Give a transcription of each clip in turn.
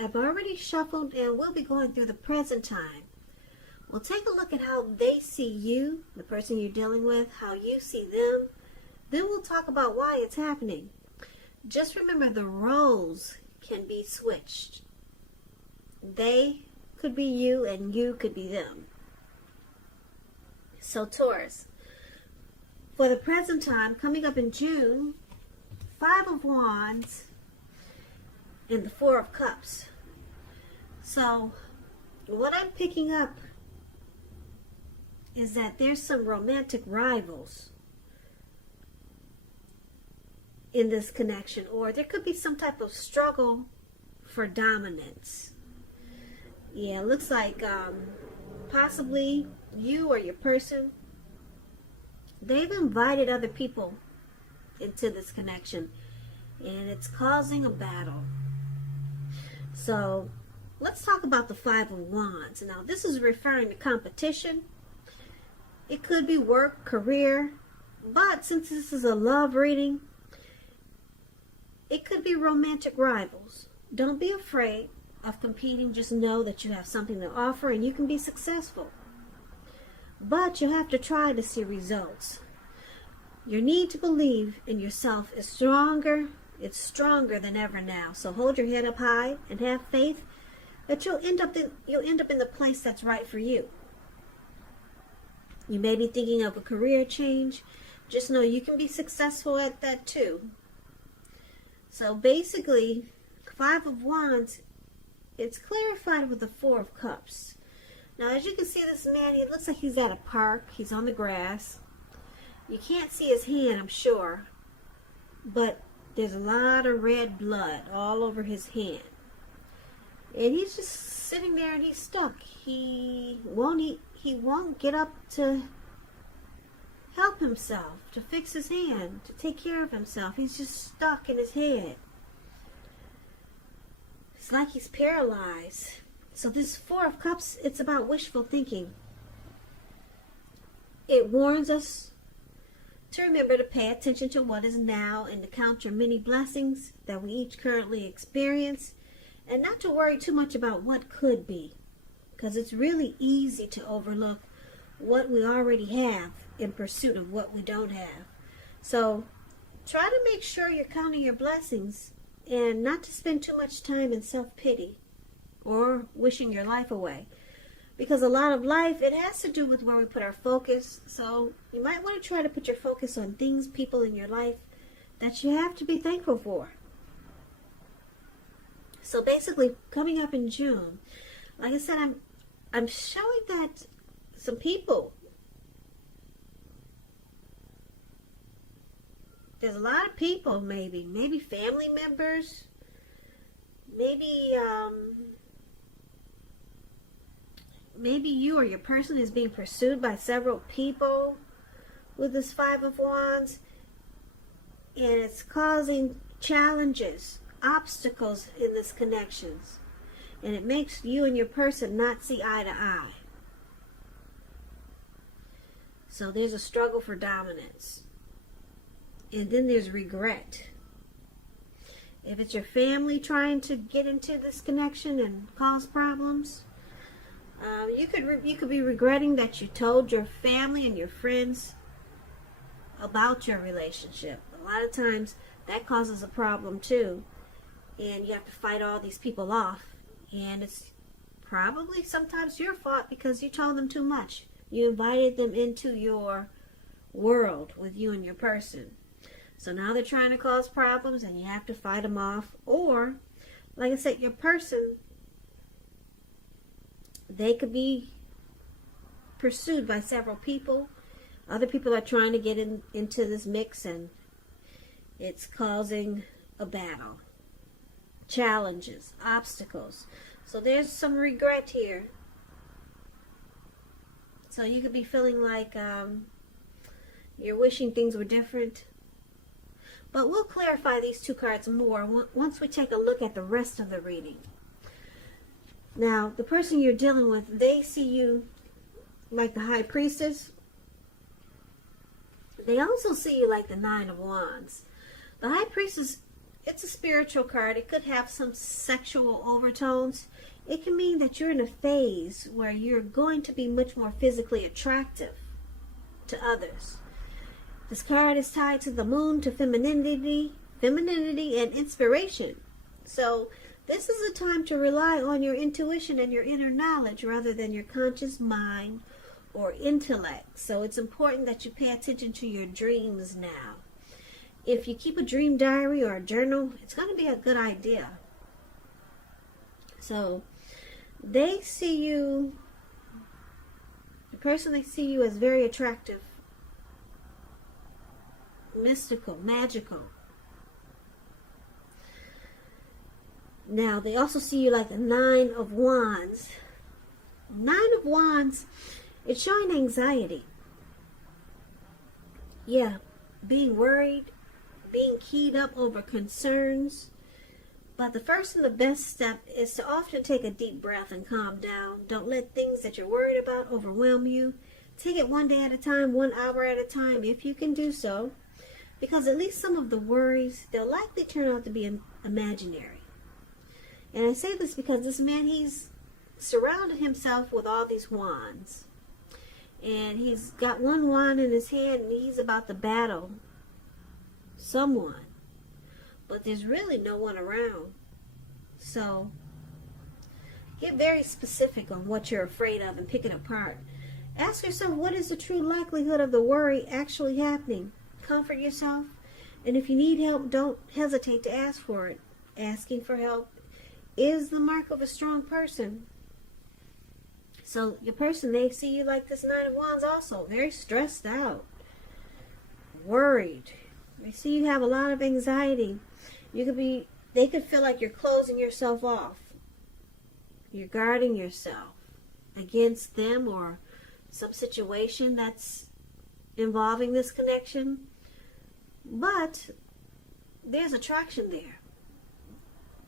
I've already shuffled and we'll be going through the present time. We'll take a look at how they see you, the person you're dealing with, how you see them. Then we'll talk about why it's happening. Just remember, the roles can be switched. They could be you and you could be them. So Taurus, for the present time, coming up in June, 5 of Wands and the 4 of Cups. So what I'm picking up is that there's some romantic rivals in this connection, or there could be some type of struggle for dominance. Yeah, it looks like possibly you or your person, they've invited other people into this connection, and it's causing a battle. So let's talk about the 5 of Wands. Now, this is referring to competition. It could be work, career, but since this is a love reading, it could be romantic rivals. Don't be afraid of competing. Just know that you have something to offer and you can be successful. But you have to try to see results. Your need to believe in yourself is stronger. It's stronger than ever now. So hold your head up high and have faith that you'll end up in the place that's right for you. You may be thinking of a career change. Just know you can be successful at that too. So basically, 5 of Wands, it's clarified with the 4 of Cups. Now, as you can see, this man, it looks like he's at a park. He's on the grass. You can't see his hand, I'm sure, but there's a lot of red blood all over his hand. And he's just sitting there and he's stuck. He won't get up to help himself, to fix his hand, to take care of himself. He's just stuck in his head. It's like he's paralyzed. So this 4 of Cups, it's about wishful thinking. It warns us to remember to pay attention to what is now and to count your many blessings that we each currently experience, and not to worry too much about what could be, because it's really easy to overlook what we already have in pursuit of what we don't have. So try to make sure you're counting your blessings and not to spend too much time in self-pity or wishing your life away, because a lot of life, it has to do with where we put our focus. So you might want to try to put your focus on things, people in your life that you have to be thankful for. So basically, coming up in June, like I said, I'm showing that some people, there's a lot of people, maybe family members, maybe you or your person is being pursued by several people with this 5 of Wands, and it's causing challenges, obstacles in this connections, and it makes you and your person not see eye to eye. So there's a struggle for dominance, and then there's regret. If it's your family trying to get into this connection and cause problems, you could be regretting that you told your family and your friends about your relationship. A lot of times that causes a problem too, and you have to fight all these people off, and it's probably sometimes your fault because you told them too much. You invited them into your world with you and your person. So now they're trying to cause problems and you have to fight them off. Or, like I said, your person, they could be pursued by several people. Other people are trying to get into this mix, and it's causing a battle. Challenges, obstacles. So there's some regret here. So you could be feeling like you're wishing things were different. But we'll clarify these 2 cards more once we take a look at the rest of the reading. Now, the person you're dealing with, they see you like the High Priestess. They also see you like the 9 of Wands. The High Priestess, it's a spiritual card. It could have some sexual overtones. It can mean that you're in a phase where you're going to be much more physically attractive to others. This card is tied to the moon, to femininity and inspiration. So this is a time to rely on your intuition and your inner knowledge rather than your conscious mind or intellect. So it's important that you pay attention to your dreams now. If you keep a dream diary or a journal, it's going to be a good idea. So they see you, the person they see you as very attractive, mystical, magical. Now, they also see you like the 9 of Wands. 9 of Wands, it's showing anxiety. Yeah, being worried, being keyed up over concerns. But the first and the best step is to often take a deep breath and calm down. Don't let things that you're worried about overwhelm you. Take it one day at a time, 1 hour at a time, if you can do so. Because at least some of the worries, they'll likely turn out to be imaginary. And I say this because this man, he's surrounded himself with all these wands. And he's got one wand in his hand and he's about to battle someone. But there's really no one around. So get very specific on what you're afraid of and pick it apart. Ask yourself, what is the true likelihood of the worry actually happening? Comfort yourself. And if you need help, don't hesitate to ask for it. Asking for help is the mark of a strong person. So your person, they see you like this 9 of Wands also. Very stressed out. Worried. They see you have a lot of anxiety. They could feel like you're closing yourself off. You're guarding yourself against them or some situation that's involving this connection. But there's attraction there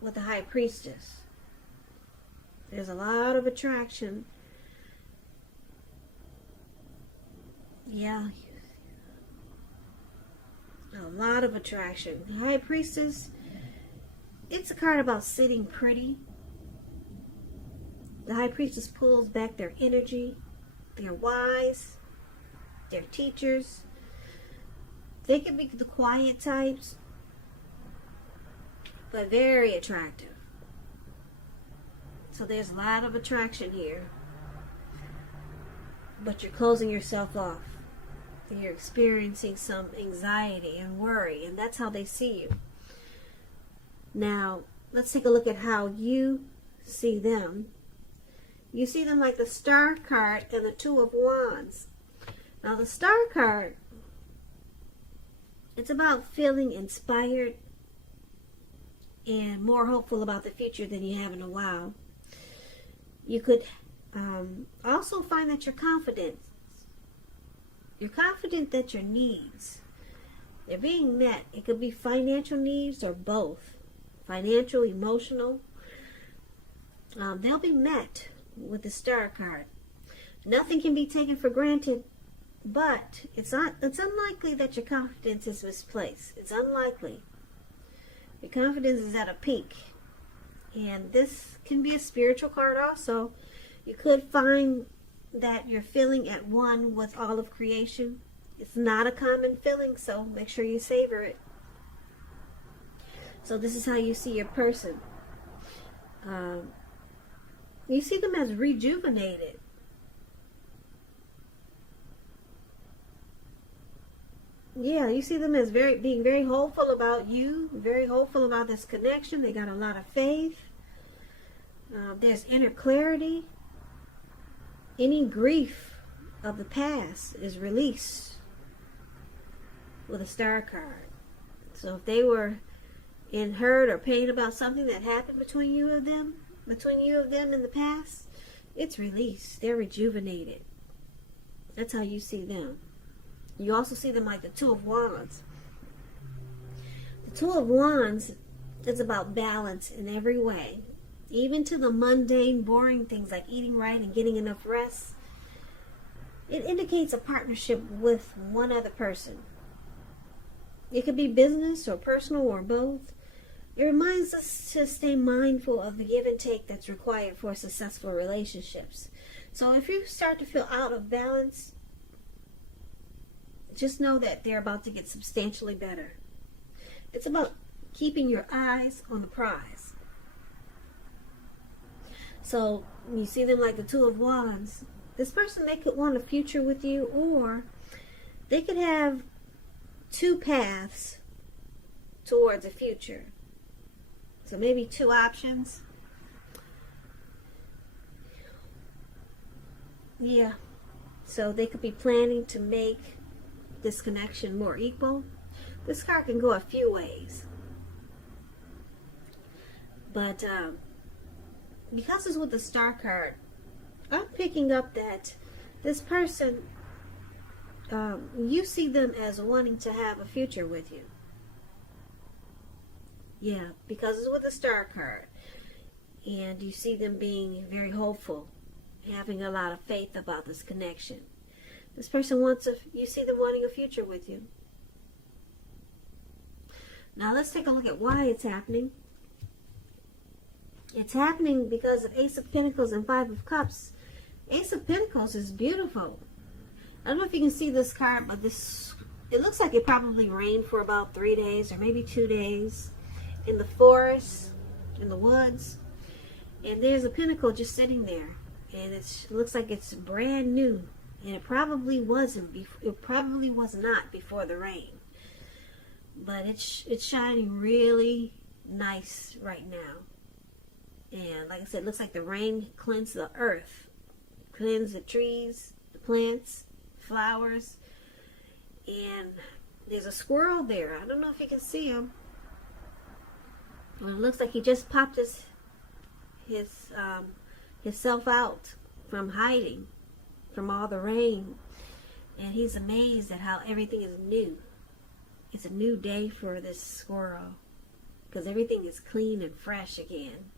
with the High Priestess. There's a lot of attraction. Yeah. A lot of attraction. The High Priestess, it's a card about sitting pretty. The High Priestess pulls back their energy. They're wise. They're teachers. They can be the quiet types, but very attractive. So there's a lot of attraction here. But you're closing yourself off. You're experiencing some anxiety and worry, and that's how they see you. Now, let's take a look at how you see them. You see them like the Star card and the 2 of Wands. Now, the Star card, it's about feeling inspired and more hopeful about the future than you have in a while. You could also find that you're confident. You're confident that your needs, they're being met. It could be financial needs or both. Financial, emotional. They'll be met with the Star card. Nothing can be taken for granted, but it's unlikely that your confidence is misplaced. It's unlikely. Your confidence is at a peak. And this can be a spiritual card also. You could find that you're feeling at one with all of creation. It's not a common feeling, so make sure you savor it. So this is how you see your person. You see them as rejuvenated. Yeah, you see them as being very hopeful about you, very hopeful about this connection. They got a lot of faith. There's inner clarity. Any grief of the past is released with a Star card. So if they were in hurt or pain about something that happened between you and them in the past, it's released. They're rejuvenated. That's how you see them. You also see them like the 2 of Wands. The 2 of Wands is about balance in every way. Even to the mundane, boring things like eating right and getting enough rest. It indicates a partnership with one other person. It could be business or personal or both. It reminds us to stay mindful of the give and take that's required for successful relationships. So if you start to feel out of balance, just know that they're about to get substantially better. It's about keeping your eyes on the prize. So you see them like the Two of Wands. This person, they could want a future with you, or they could have two paths towards a future. So maybe two options. Yeah. So they could be planning to make this connection more equal. This card can go a few ways. But because it's with the Star card, I'm picking up that this person, you see them as wanting to have a future with you. Yeah, because it's with the Star card. And you see them being very hopeful, having a lot of faith about this connection. This person you see them wanting a future with you. Now let's take a look at why it's happening. It's happening because of Ace of Pentacles and Five of Cups. Ace of Pentacles is beautiful. I don't know if you can see this card, but it looks like it probably rained for about 3 days or maybe 2 days in the forest, in the woods. And there's a pentacle just sitting there. And it looks like it's brand new. And it probably wasn't. It probably was not before the rain. But it's shining really nice right now. And like I said, it looks like the rain cleansed the earth. Cleansed the trees, the plants, flowers. And there's a squirrel there. I don't know if you can see him. Well, it looks like he just popped himself out from hiding from all the rain. And he's amazed at how everything is new. It's a new day for this squirrel. Because everything is clean and fresh again.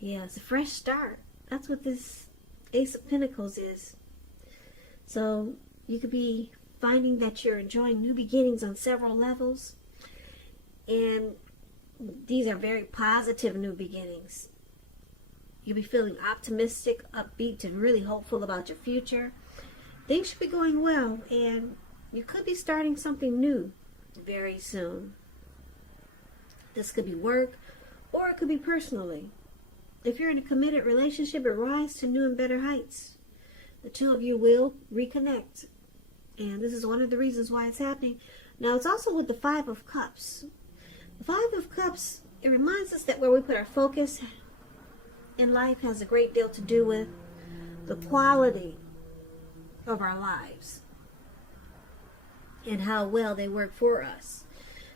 Yeah, it's a fresh start. That's what this Ace of Pentacles is. So you could be finding that you're enjoying new beginnings on several levels. And these are very positive new beginnings. You'll be feeling optimistic, upbeat, and really hopeful about your future. Things should be going well, and you could be starting something new very soon. This could be work, or it could be personally. If you're in a committed relationship, it rises to new and better heights. The two of you will reconnect. And this is one of the reasons why it's happening. Now, it's also with the Five of Cups. The Five of Cups, it reminds us that where we put our focus in life has a great deal to do with the quality of our lives and how well they work for us.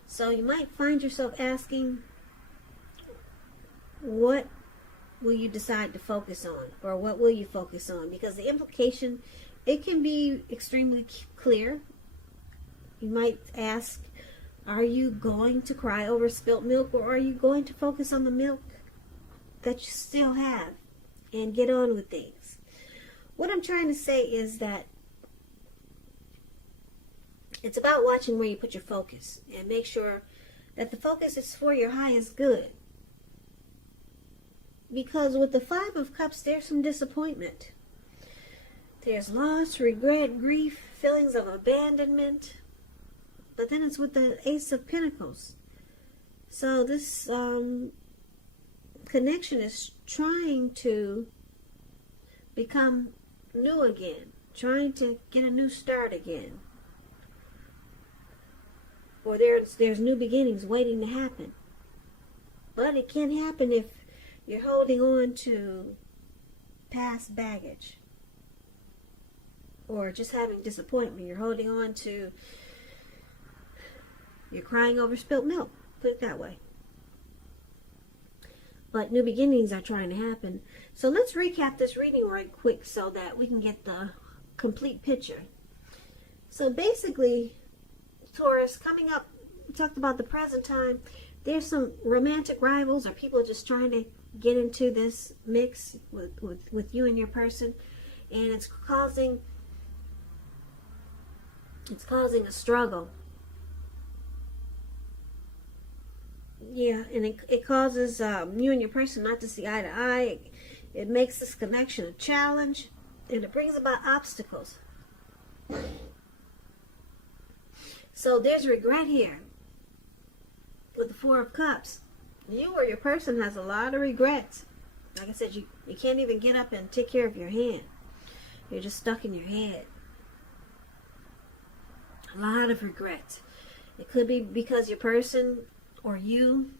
So you might find yourself asking, what will you decide to focus on? Or what will you focus on? Because the implication, it can be extremely clear. You might ask, are you going to cry over spilt milk, or are you going to focus on the milk that you still have and get on with things? What I'm trying to say is that it's about watching where you put your focus and make sure that the focus is for your highest good. Because with the Five of Cups, there's some disappointment. There's loss, regret, grief, feelings of abandonment. But then it's with the Ace of Pentacles. So this connection is trying to become new again. Trying to get a new start again. Or there's new beginnings waiting to happen. But it can't happen if you're holding on to past baggage. Or just having disappointment. You're holding on to... You're crying over spilt milk. Put it that way. But new beginnings are trying to happen. So let's recap this reading right quick so that we can get the complete picture. So basically, Taurus, coming up, we talked about the present time. There's some romantic rivals or people just trying to get into this mix with you and your person. And it's causing a struggle. Yeah, and it causes you and your person not to see eye to eye. It makes this connection a challenge, and it brings about obstacles. So there's regret here with the Four of Cups. You or your person has a lot of regrets. Like I said, you can't even get up and take care of your hand. You're just stuck in your head. A lot of regrets. It could be because your person or you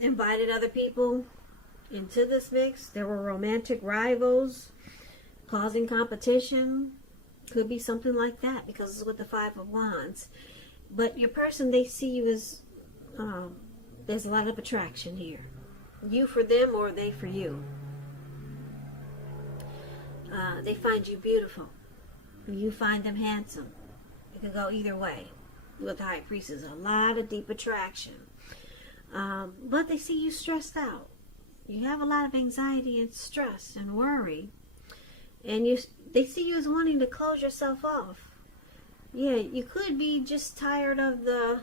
invited other people into this mix. There were romantic rivals causing competition. Could be something like that because it's with the Five of Wands. But your person, they see you as there's a lot of attraction here. You for them or they for you. They find you beautiful. You find them handsome. It could go either way with the High Priestess. A lot of deep attraction. But they see you stressed out. You have a lot of anxiety and stress and worry. And they see you as wanting to close yourself off. Yeah, you could be just tired of the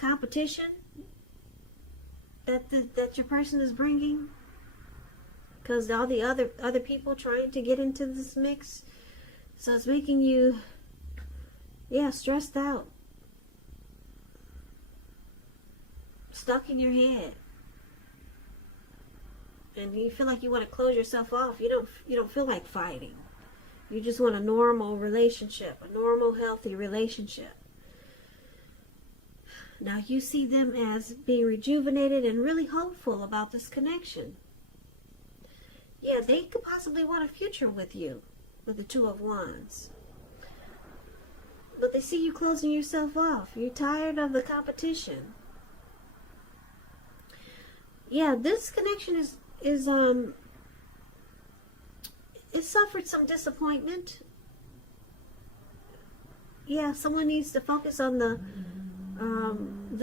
competition that your person is bringing, because all the other people trying to get into this mix. So it's making you, stressed out, stuck in your head, and you feel like you want to close yourself off. You don't feel like fighting. You just want a normal relationship, a normal, healthy relationship. Now you see them as being rejuvenated and really hopeful about this connection. Yeah, they could possibly want a future with you, with the Two of Wands. But they see you closing yourself off. You're tired of the competition. Yeah, this connection it suffered some disappointment. Yeah, someone needs to focus on the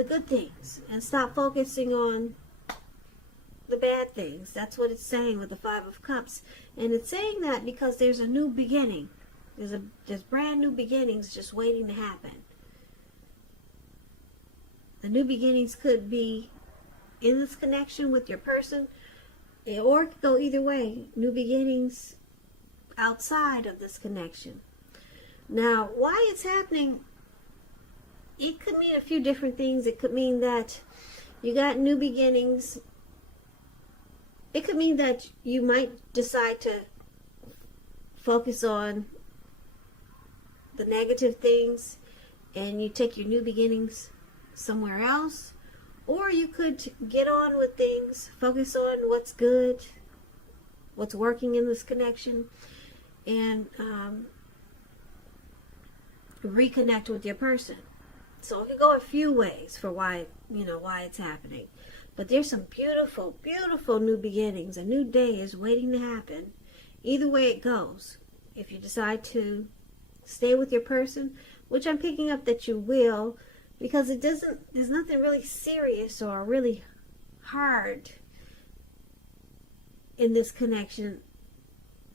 good things and stop focusing on the bad things. That's what it's saying with the Five of Cups. And it's saying that because there's a new beginning. There's brand new beginnings just waiting to happen. The new beginnings could be in this connection with your person, or it could go either way. New beginnings outside of this connection. Now, why it's happening, it could mean a few different things. It could mean that you got new beginnings. It could mean that you might decide to focus on the negative things and you take your new beginnings somewhere else. Or you could get on with things, focus on what's good, what's working in this connection, and reconnect with your person. So it could go a few ways for why it's happening. But there's some beautiful, beautiful new beginnings. A new day is waiting to happen. Either way it goes. If you decide to stay with your person, which I'm picking up that you will, because there's nothing really serious or really hard in this connection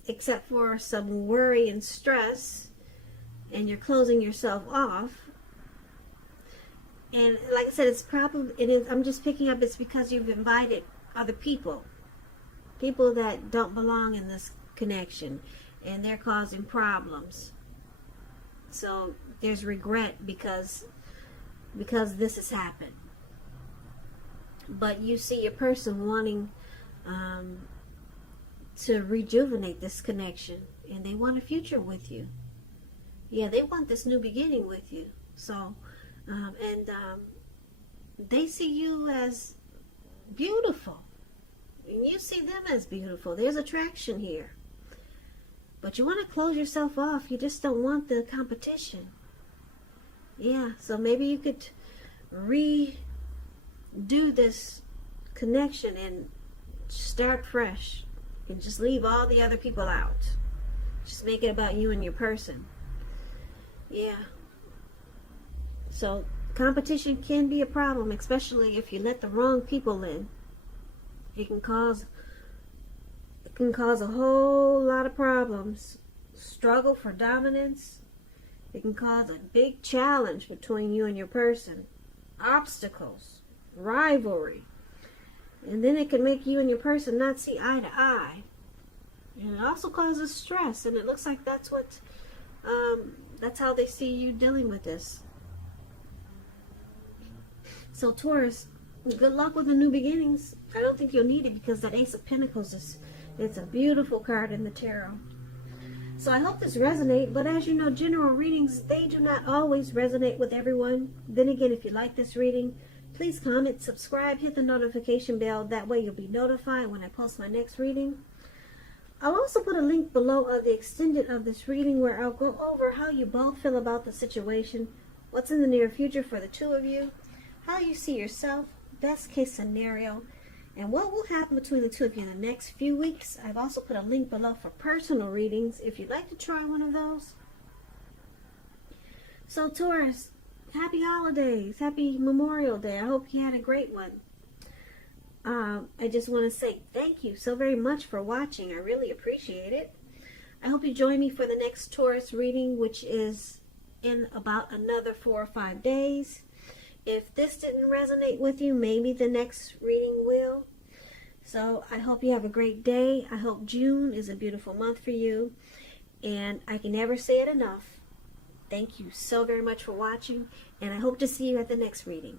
except for some worry and stress, and you're closing yourself off. And like I said, I'm just picking up it's because you've invited other people that don't belong in this connection, and they're causing problems. So there's regret because this has happened. But you see your person wanting to rejuvenate this connection, and they want a future with you. Yeah, they want this new beginning with you. So, they see you as beautiful, and you see them as beautiful. There's attraction here. But you want to close yourself off. You just don't want the competition. Yeah, so maybe you could redo this connection and start fresh and just leave all the other people out. Just make it about you and your person. Yeah. So competition can be a problem, especially if you let the wrong people in. It can cause a whole lot of problems struggle for dominance. It can cause a big challenge between you and your person. Obstacles, rivalry. And then it can make you and your person not see eye to eye. And it also causes stress. And it looks like that's what, that's how they see you dealing with this. So Taurus, good luck with the new beginnings. I don't think you'll need it because that Ace of Pentacles it's a beautiful card in the tarot. So I hope this resonates, but as you know, general readings, they do not always resonate with everyone. Then again, if you like this reading, please comment, subscribe, hit the notification bell. That way you'll be notified when I post my next reading. I'll also put a link below of the extended of this reading where I'll go over how you both feel about the situation, what's in the near future for the two of you, how you see yourself, best case scenario, and what will happen between the two of you in the next few weeks. I've also put a link below for personal readings if you'd like to try one of those. So Taurus, happy holidays, happy Memorial Day. I hope you had a great one. I just want to say thank you so very much for watching. I really appreciate it. I hope you join me for the next Taurus reading, which is in about another 4 or 5 days. If this didn't resonate with you, maybe the next reading will. So I hope you have a great day. I hope June is a beautiful month for you. And I can never say it enough. Thank you so very much for watching. And I hope to see you at the next reading.